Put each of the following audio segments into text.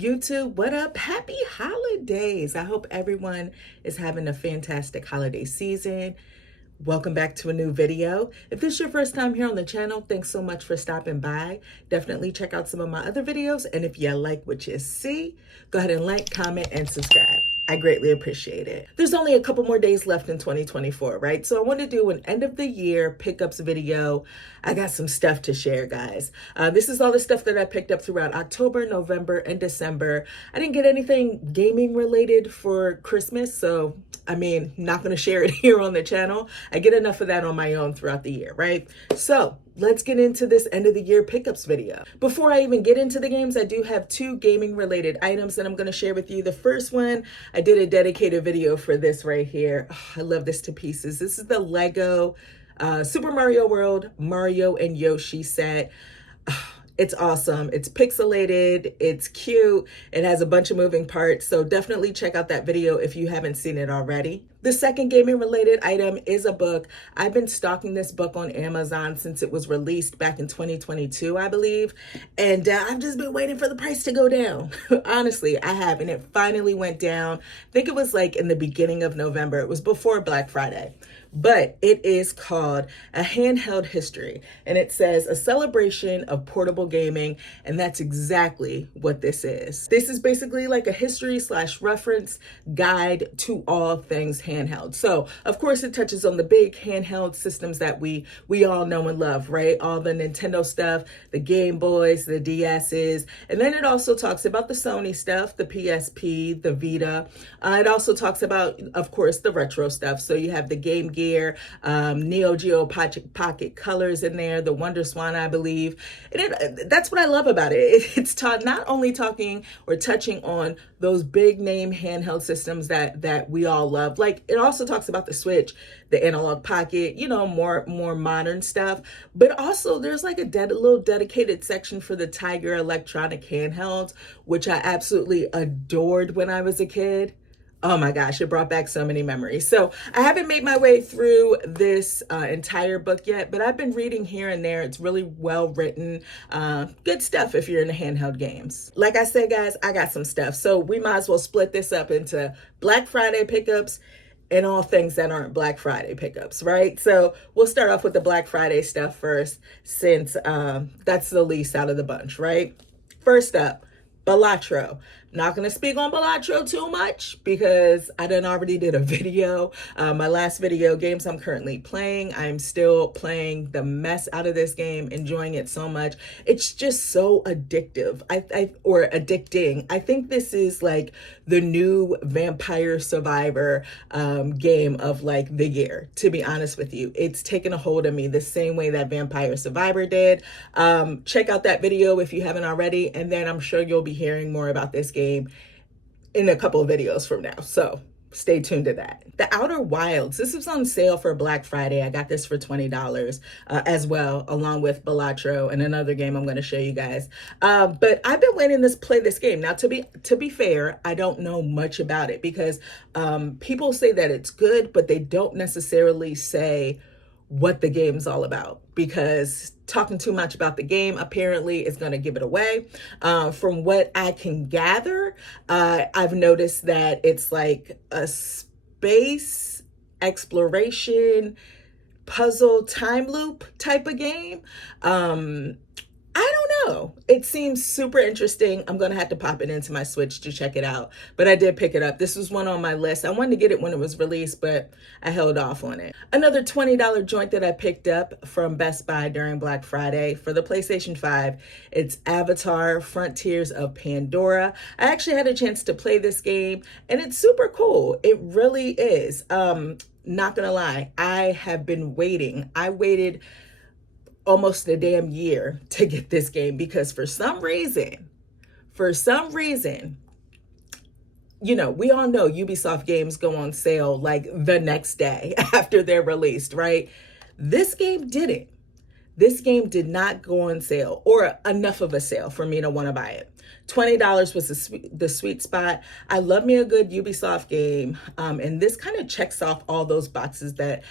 YouTube, what up? Happy holidays. I hope everyone is having a fantastic holiday season. Welcome back to a new video. If this is your first time here on the channel, thanks so much for stopping by. Definitely check out some of my other videos. And if you like what you see, go ahead and like, comment, and subscribe. I greatly appreciate it. There's only a couple more days left in 2024, right? So I want to do an end of the year pickups video. I got some stuff to share, guys. This is all the stuff that I picked up throughout October, November, and December. I didn't get anything gaming related for Christmas, so not going to share it here on the channel. I get enough of that on my own throughout the year, right? So let's get into this end of the year pickups video. Before I even get into the games, I do have two gaming related items that I'm going to share with you. The first one, I did a dedicated video for this right here. Oh, I love this to pieces. This is the Lego Super Mario World Mario and Yoshi set. It's awesome. It's pixelated. It's cute. It has a bunch of moving parts. So definitely check out that video if you haven't seen it already. The second gaming related item is a book. I've been stalking this book on Amazon since it was released back in 2022, I believe. And I've just been waiting for the price to go down. Honestly, I have. And it finally went down. I think it was like in the beginning of November. It was before Black Friday. But it is called A Handheld History, and it says a celebration of portable gaming, and that's exactly what this is. This is basically like a history/reference guide to all things handheld. So, of course, it touches on the big handheld systems that we all know and love, right? All the Nintendo stuff, the Game Boys, the DS's, and then it also talks about the Sony stuff, the PSP, the Vita. It also talks about, of course, the retro stuff. So you have the Game Gear, Neo Geo Pocket Colors in there, the Wonder Swan, I believe. And that's what I love about it. It's not only talking or touching on those big name handheld systems that we all love. Like, it also talks about the Switch, the Analog Pocket, more modern stuff. But also there's like a little dedicated section for the Tiger electronic handhelds, which I absolutely adored when I was a kid. Oh my gosh, it brought back so many memories. So I haven't made my way through this entire book yet, but I've been reading here and there. It's really well written. Good stuff if you're into handheld games. Like I said, guys, I got some stuff. So we might as well split this up into Black Friday pickups and all things that aren't Black Friday pickups, right? So we'll start off with the Black Friday stuff first, since that's the least out of the bunch, right? First up, Balatro. Not going to speak on Balatro too much because I already did a video. My last video, games I'm currently playing. I'm still playing the mess out of this game, enjoying it so much. It's just so addictive, or addicting. I think this is like the new Vampire Survivor game of like the year, to be honest with you. It's taken a hold of me the same way that Vampire Survivor did. Check out that video if you haven't already, and then I'm sure you'll be hearing more about this game in a couple of videos from now. So stay tuned to that. The Outer Wilds. This was on sale for Black Friday. I got this for $20 as well, along with Balatro and another game I'm going to show you guys. But I've been waiting to play this game. Now, to be fair, I don't know much about it because people say that it's good, but they don't necessarily say what the game's all about, because talking too much about the game apparently is going to give it away. From what I can gather, I've noticed that it's like a space exploration puzzle time loop type of game. I don't know. It seems super interesting. I'm going to have to pop it into my Switch to check it out. But I did pick it up. This was one on my list. I wanted to get it when it was released, but I held off on it. Another $20 joint that I picked up from Best Buy during Black Friday for the PlayStation 5. It's Avatar: Frontiers of Pandora. I actually had a chance to play this game, and it's super cool. It really is. Not going to lie. I have been waiting. I waited almost a damn year to get this game because for some reason, we all know Ubisoft games go on sale like the next day after they're released, right? This game didn't. This game did not go on sale, or enough of a sale for me to want to buy it. $20 was the sweet spot. I love me a good Ubisoft game, and this kind of checks off all those boxes that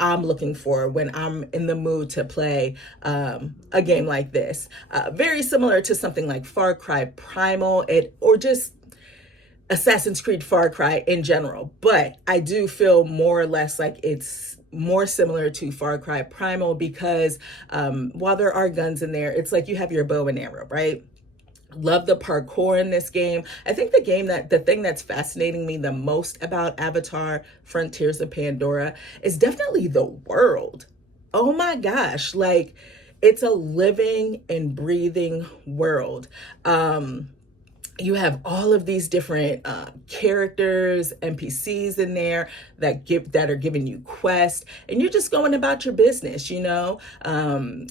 I'm looking for when I'm in the mood to play a game like this. Very similar to something like Far Cry Primal, or just Assassin's Creed Far Cry in general. But I do feel more or less like it's more similar to Far Cry Primal because while there are guns in there, it's like you have your bow and arrow, right? Love the parkour in this game. I think the thing that's fascinating me the most about Avatar Frontiers of Pandora is definitely the world. Oh my gosh, like it's a living and breathing world. You have all of these different characters, NPCs in there that are giving you quests, and you're just going about your business, trying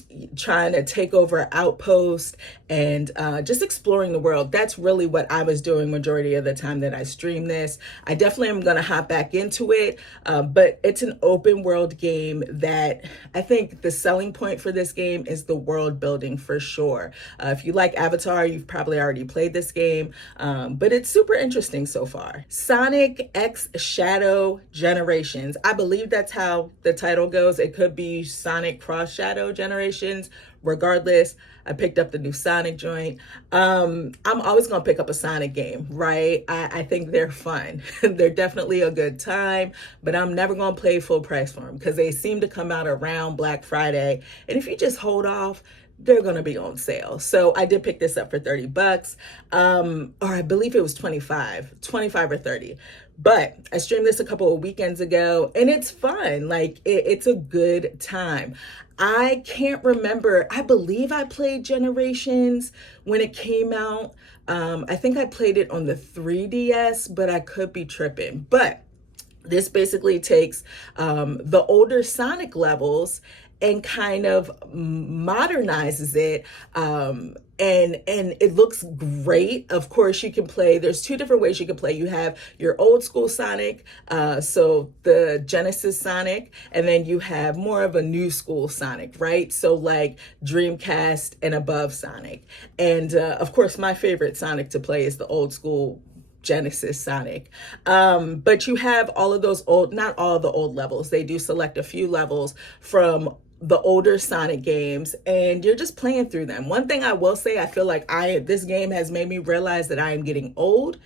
to take over outposts and just exploring the world. That's really what I was doing majority of the time that I stream this. I definitely am going to hop back into it, but it's an open world game that I think the selling point for this game is the world building for sure. If you like Avatar, you've probably already played this game. But it's super interesting so far. Sonic X Shadow Generations. I believe that's how the title goes. It could be Sonic Cross Shadow Generations. Regardless, I picked up the new Sonic joint. I'm always going to pick up a Sonic game, right? I think they're fun. They're definitely a good time, but I'm never going to pay full price for them because they seem to come out around Black Friday. And if you just hold off, they're going to be on sale. So I did pick this up for $30, or I believe it was 25 or 30. But I streamed this a couple of weekends ago and it's fun. Like it's a good time. I can't remember. I believe I played Generations when it came out. I think I played it on the 3DS, but I could be tripping. But this basically takes the older Sonic levels and kind of modernizes it. And it looks great. Of course, you can play, there's two different ways you can play. You have your old school Sonic, so the Genesis Sonic, and then you have more of a new school Sonic, right? So like Dreamcast and above Sonic. And of course, my favorite Sonic to play is the old school Genesis Sonic. But you have all of those not all the old levels. They do select a few levels from the older Sonic games, and you're just playing through them. One thing I will say, I feel like this game has made me realize that I am getting old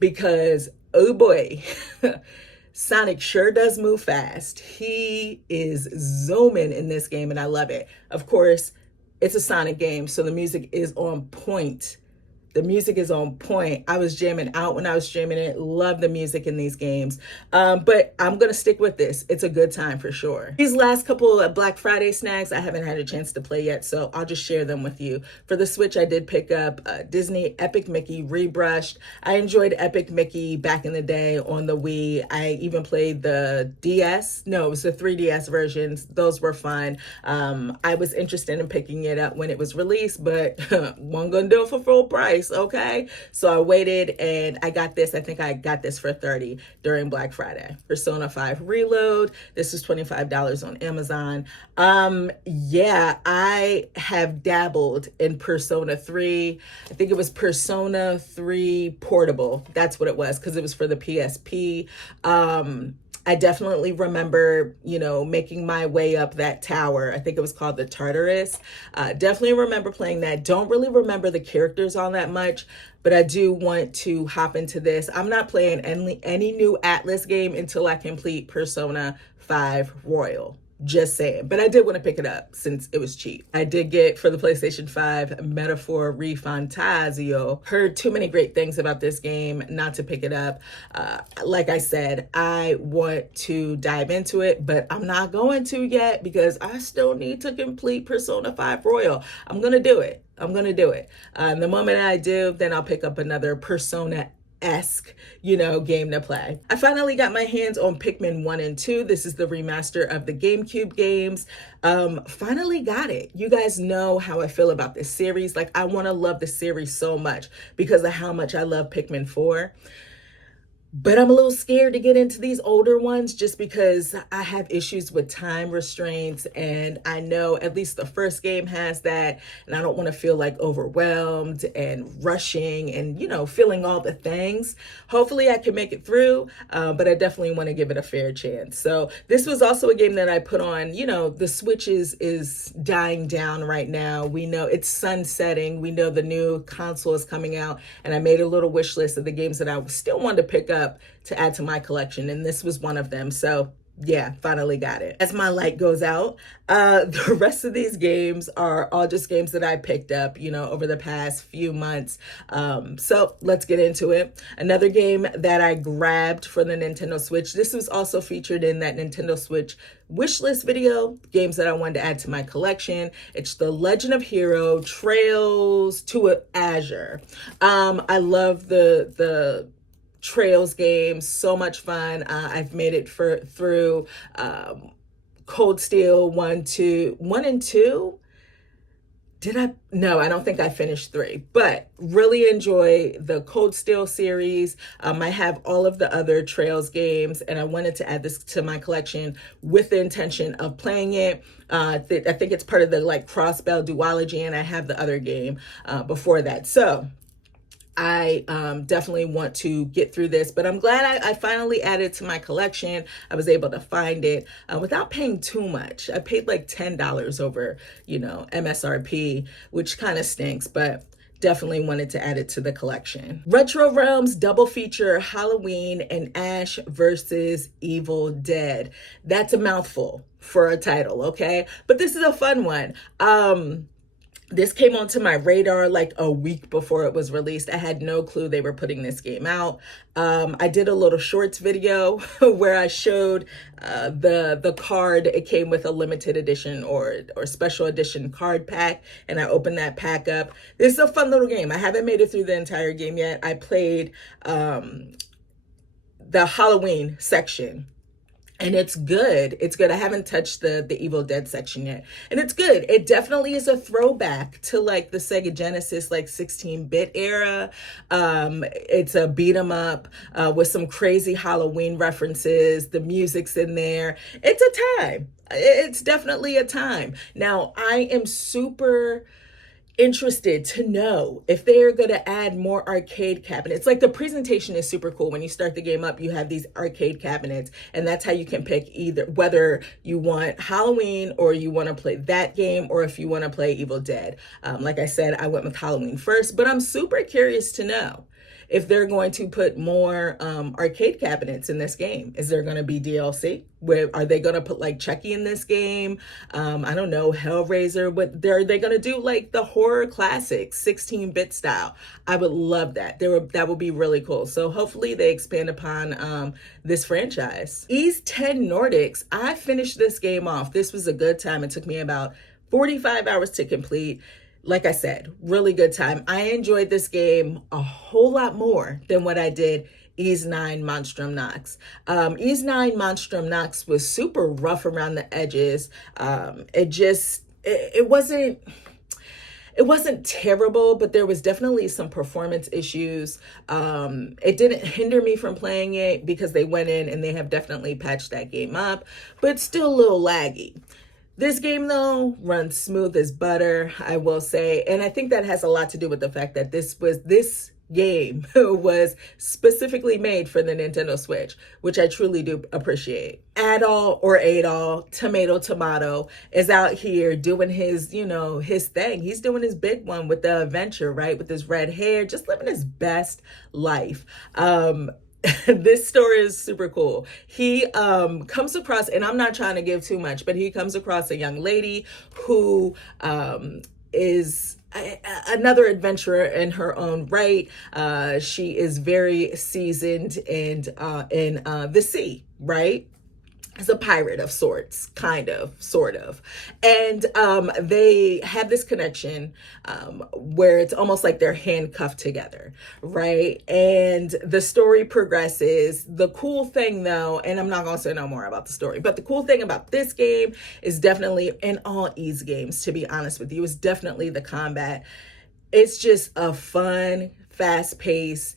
because, oh boy, Sonic sure does move fast. He is zooming in this game, and I love it. Of course, it's a Sonic game, so the music is on point. The music is on point. I was jamming out when I was streaming it. Love the music in these games. But I'm going to stick with this. It's a good time for sure. These last couple of Black Friday snacks, I haven't had a chance to play yet, so I'll just share them with you. For the Switch, I did pick up Disney Epic Mickey Rebrushed. I enjoyed Epic Mickey back in the day on the Wii. I even played the DS. No, it was the 3DS versions. Those were fun. I was interested in picking it up when it was released, but wasn't going to do it for full price. Okay, so I waited and I got this. I think I got this for $30 during Black Friday. Persona 5 Reload. This is $25 on Amazon. Yeah, I have dabbled in Persona 3. I think it was Persona 3 Portable. That's what it was, because it was for the PSP. I definitely remember, making my way up that tower. I think it was called the Tartarus. Definitely remember playing that. Don't really remember the characters all that much, but I do want to hop into this. I'm not playing any new Atlas game until I complete Persona 5 Royal. Just saying. But I did want to pick it up since it was cheap. I did get, for the PlayStation 5, Metaphor Refantasio. Heard too many great things about this game not to pick it up. Like I said, I want to dive into it, but I'm not going to yet because I still need to complete Persona 5 Royal. I'm going to do it. The moment I do, then I'll pick up another Persona-esque, game to play. I finally got my hands on Pikmin 1 and 2. This is the remaster of the GameCube games. Finally got it. You guys know how I feel about this series. Like, I want to love the series so much because of how much I love Pikmin 4. But I'm a little scared to get into these older ones just because I have issues with time restraints. And I know at least the first game has that. And I don't want to feel like overwhelmed and rushing and, feeling all the things. Hopefully I can make it through, but I definitely want to give it a fair chance. So this was also a game that I put on, the Switch is dying down right now. We know it's sunsetting. We know the new console is coming out. And I made a little wish list of the games that I still wanted to pick up to add to my collection, and this was one of them. So yeah, finally got it. As my light goes out, the rest of these games are all just games that I picked up, over the past few months. So let's get into it. Another game that I grabbed for the Nintendo Switch. This was also featured in that Nintendo Switch wishlist video, games that I wanted to add to my collection. It's The Legend of Hero Trails to Azure. I love the Trails games, so much fun. I've made it through Cold Steel 1 and 2. Did I? No, I don't think I finished 3, but really enjoy the Cold Steel series. I have all of the other Trails games, and I wanted to add this to my collection with the intention of playing it. I think it's part of the Cross-Bell duology, and I have the other game before that. So I definitely want to get through this, but I'm glad I finally added to my collection. I was able to find it without paying too much. I paid like $10 over, MSRP, which kind of stinks, but definitely wanted to add it to the collection. Retro Realms double feature Halloween and Ash versus Evil Dead. That's a mouthful for a title, okay? But this is a fun one. This came onto my radar like a week before it was released. I had no clue they were putting this game out. I did a little shorts video where I showed the card. It came with a limited edition or special edition card pack, and I opened that pack up. This is a fun little game. I haven't made it through the entire game yet. I played the Halloween section. And it's good. It's good. I haven't touched the Evil Dead section yet. And it's good. It definitely is a throwback to the Sega Genesis 16-bit era. It's a beat 'em up with some crazy Halloween references. The music's in there. It's a time. It's definitely a time. Now, I am super interested to know if they're going to add more arcade cabinets. The presentation is super cool. When you start the game up, you have these arcade cabinets, and that's how you can pick either whether you want Halloween or you want to play that game, or if you want to play Evil Dead. Like I said, I went with Halloween first, but I'm super curious to know if they're going to put more arcade cabinets in this game. Is there going to be DLC? Are they going to put Chucky in this game? I don't know, Hellraiser. Are they going to do the horror classics, 16-bit style? I would love that. That would be really cool. So hopefully they expand upon this franchise. E10 Nordics. I finished this game off. This was a good time. It took me about 45 hours to complete. Like I said, really good time. I enjoyed this game a whole lot more than what I did E10 Monstrum Nox. E10 Monstrum Nox was super rough around the edges. It wasn't terrible, but there was definitely some performance issues. It didn't hinder me from playing it because they went in and they have definitely patched that game up, but still a little laggy. This game, though, runs smooth as butter, I will say. And I think that has a lot to do with the fact that this game was specifically made for the Nintendo Switch, which I truly do appreciate. Adol or Adol, Tomato, is out here doing his thing. He's doing his big one with the adventure, right? With his red hair, just living his best life. This story is super cool. He comes across, and I'm not trying to give too much, but he comes across a young lady who is another adventurer in her own right. She is very seasoned and in the sea, right? As a pirate of sorts, kind of, sort of. And they have this connection where it's almost like they're handcuffed together, right? And the story progresses. The cool thing, though, and I'm not going to say no more about the story, but the cool thing about this game is definitely, and all Ys games, to be honest with you, is definitely the combat. It's just a fun, fast-paced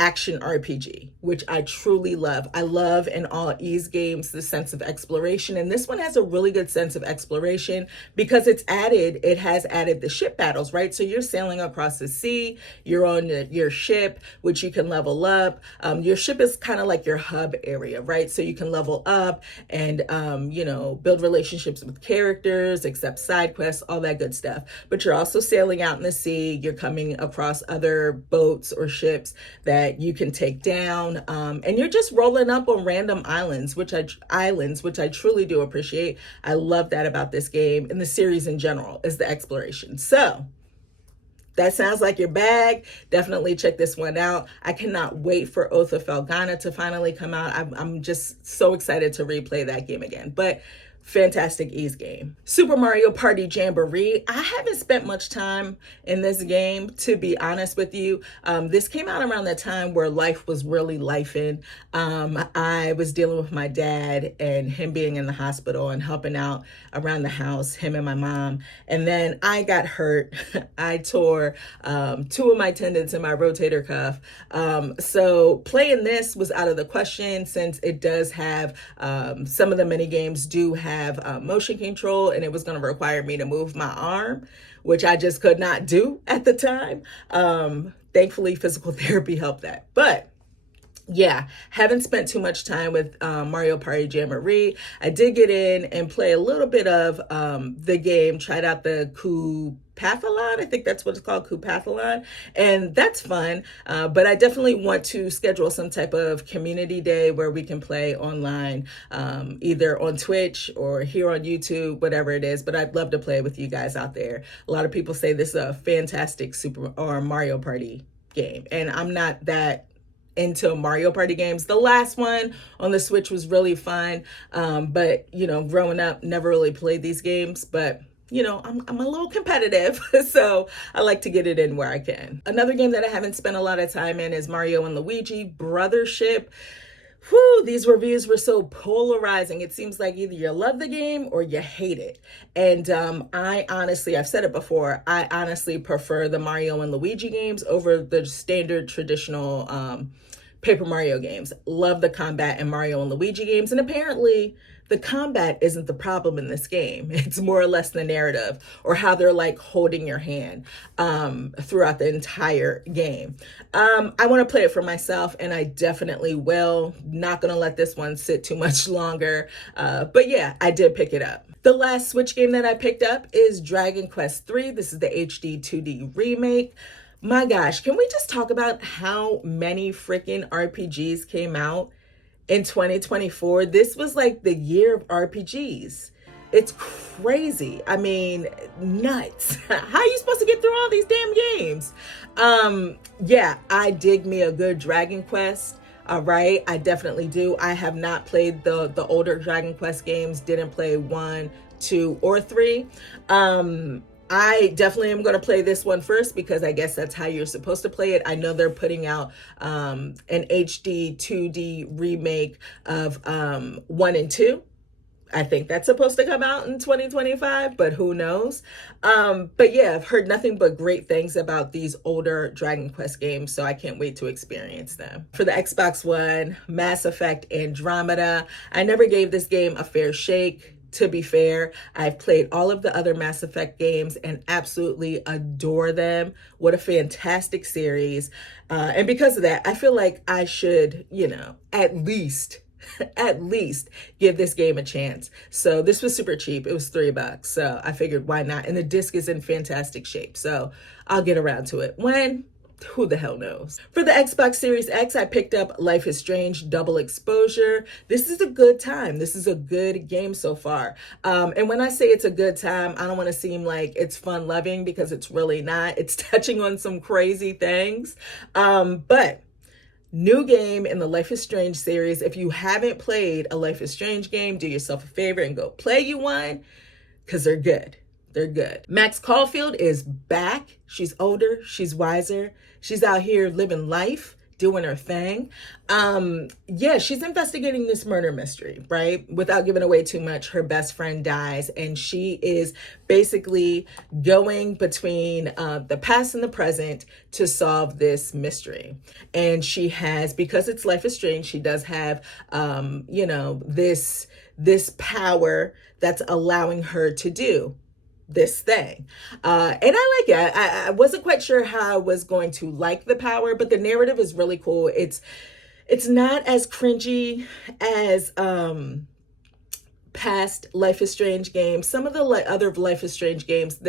action RPG, which I truly love. I love in all Ys games the sense of exploration, and this one has a really good sense of exploration because it has added the ship battles, right? So you're sailing across the sea, you're on your ship, which you can level up. Your ship is kind of like your hub area, right? So you can level up and build relationships with characters, accept side quests, all that good stuff. But you're also sailing out in the sea, you're coming across other boats or ships that you can take down, and you're just rolling up on random islands, which I truly do appreciate. I love that about this game and the series in general is the exploration. So that sounds like your bag. Definitely check this one out. I cannot wait for Oath of Felghana to finally come out. I'm just so excited to replay that game again. But fantastic Ys game. Super Mario Party Jamboree. I haven't spent much time in this game, to be honest with you. This came out around the time where life was really lifing. I was dealing with my dad and him being in the hospital and helping out around the house, him and my mom. And then I got hurt. I tore 2 of my tendons in my rotator cuff. So playing this was out of the question since it does have, some of the mini games do have motion control, and it was going to require me to move my arm, which I just could not do at the time. Thankfully, physical therapy helped that. But yeah, haven't spent too much time with Mario Party Jamboree. I did get in and play a little bit of the game, tried out the Koopathlon. I think that's what it's called, Koopathlon. And that's fun. But I definitely want to schedule some type of community day where we can play online, either on Twitch or here on YouTube, whatever it is. But I'd love to play with you guys out there. A lot of people say this is a fantastic Mario Party game. And I'm not that into Mario Party games. The last one on the Switch was really fun. But, growing up, never really played these games. But, I'm a little competitive. So I like to get it in where I can. Another game that I haven't spent a lot of time in is Mario and Luigi Brothership. Whew, these reviews were so polarizing. It seems like either you love the game or you hate it. And I've said it before, I honestly prefer the Mario and Luigi games over the standard traditional Paper Mario games. Love the combat in Mario and Luigi games. And apparently the combat isn't the problem in this game. It's more or less the narrative or how they're like holding your hand throughout the entire game. I want to play it for myself, and I definitely will. Not going to let this one sit too much longer. But yeah, I did pick it up. The last Switch game that I picked up is Dragon Quest III. This is the HD 2D remake. My gosh, can we just talk about how many freaking RPGs came out in 2024? This was like the year of RPGs. It's crazy. I mean, nuts. How are you supposed to get through all these damn games? Yeah, I dig me a good Dragon Quest. All right, I definitely do. I have not played the older Dragon Quest games. Didn't play 1, 2, or 3. I definitely am going to play this one first because I guess that's how you're supposed to play it. I know they're putting out an HD 2D remake of 1 and 2. I think that's supposed to come out in 2025, but who knows? But yeah, I've heard nothing but great things about these older Dragon Quest games, so I can't wait to experience them. For the Xbox One, Mass Effect Andromeda. I never gave this game a fair shake. To be fair, I've played all of the other Mass Effect games and absolutely adore them. What a fantastic series. And because of that, I feel like I should, at least give this game a chance. So this was super cheap. It was $3. So I figured why not? And the disc is in fantastic shape. So I'll get around to it. When? Who the hell knows? For the Xbox Series X, I picked up Life is Strange Double Exposure. This is a good time. This is a good game so far. And when I say it's a good time, I don't want to seem like it's fun loving because it's really not. It's touching on some crazy things. But new game in the Life is Strange series. If you haven't played a Life is Strange game, do yourself a favor and go play you one because they're good. They're good. Max Caulfield is back. She's older. She's wiser. She's out here living life, doing her thing. Yeah, she's investigating this murder mystery, right? Without giving away too much, her best friend dies, and she is basically going between the past and the present to solve this mystery. And she has, because it's Life is Strange, she does have, you know, this power that's allowing her to do this thing. And I like it. I wasn't quite sure how I was going to like the power, but the narrative is really cool. It's not as cringy as past Life is Strange games. Some of the other Life is Strange games,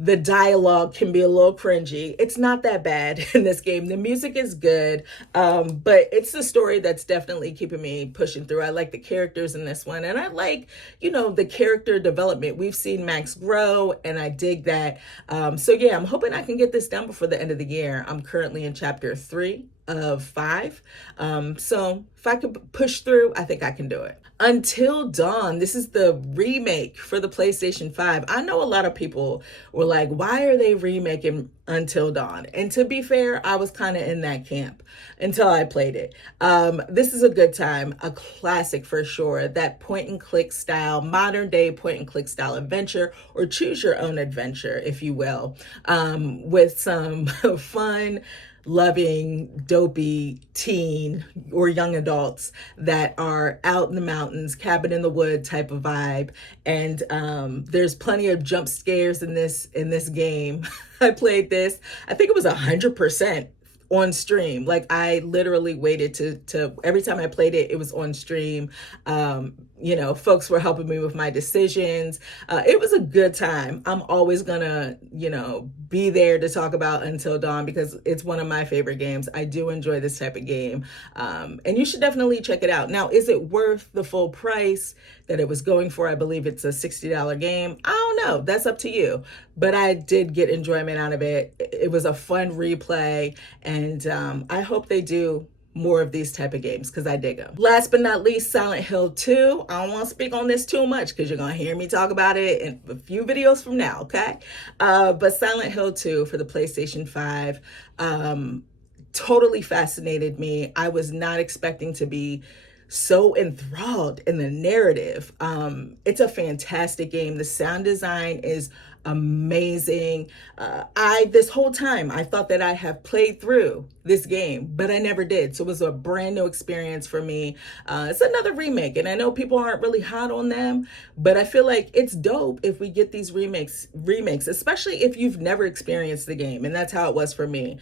the dialogue can be a little cringy. It's not that bad in this game. The music is good, but it's the story that's definitely keeping me pushing through. I like the characters in this one, and I like, you know, the character development. We've seen Max grow, and I dig that. So yeah, I'm hoping I can get this done before the end of the year. I'm currently in chapter 3 of 5. So if I could push through, I think I can do it. Until Dawn, this is the remake for the PlayStation 5. I know a lot of people were like, why are they remaking Until Dawn? And to be fair, I was kind of in that camp until I played it. This is a good time, a classic for sure. That point and click style, modern day point and click style adventure, or choose your own adventure, if you will, with some fun, loving, dopey teen or young adults that are out in the mountains, cabin in the wood type of vibe. And there's plenty of jump scares in this game. I played this, I think it was 100% on stream. Like, I literally waited to every time I played it, it was on stream. You know, folks were helping me with my decisions. It was a good time. I'm always gonna, you know, be there to talk about Until Dawn because it's one of my favorite games. I do enjoy this type of game. And you should definitely check it out. Now, is it worth the full price that it was going for? I believe it's a $60 game. I don't know. That's up to you. But I did get enjoyment out of it. It was a fun replay. And I hope they do more of these type of games because I dig them. Last but not least, Silent Hill 2. I don't want to speak on this too much because you're going to hear me talk about it in a few videos from now, okay? But Silent Hill 2 for the PlayStation 5 totally fascinated me. I was not expecting to be so enthralled in the narrative. It's a fantastic game. The sound design is amazing. This whole time I thought that I have played through this game, but I never did. So it was a brand new experience for me. It's another remake, and I know people aren't really hot on them, but I feel like it's dope if we get these remakes, especially if you've never experienced the game. And that's how it was for me.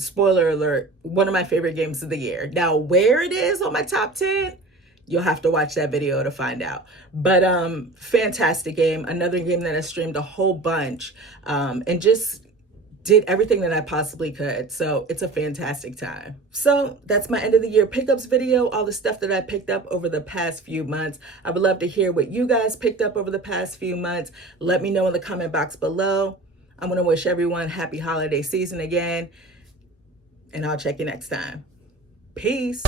Spoiler alert, one of my favorite games of the year. Now, where it is on my top 10, you'll have to watch that video to find out. But fantastic game. Another game that I streamed a whole bunch and just did everything that I possibly could. So it's a fantastic time. So that's my end of the year pickups video, all the stuff that I picked up over the past few months. I would love to hear what you guys picked up over the past few months. Let me know in the comment box below. I'm gonna wish everyone happy holiday season again, and I'll check you next time. Peace.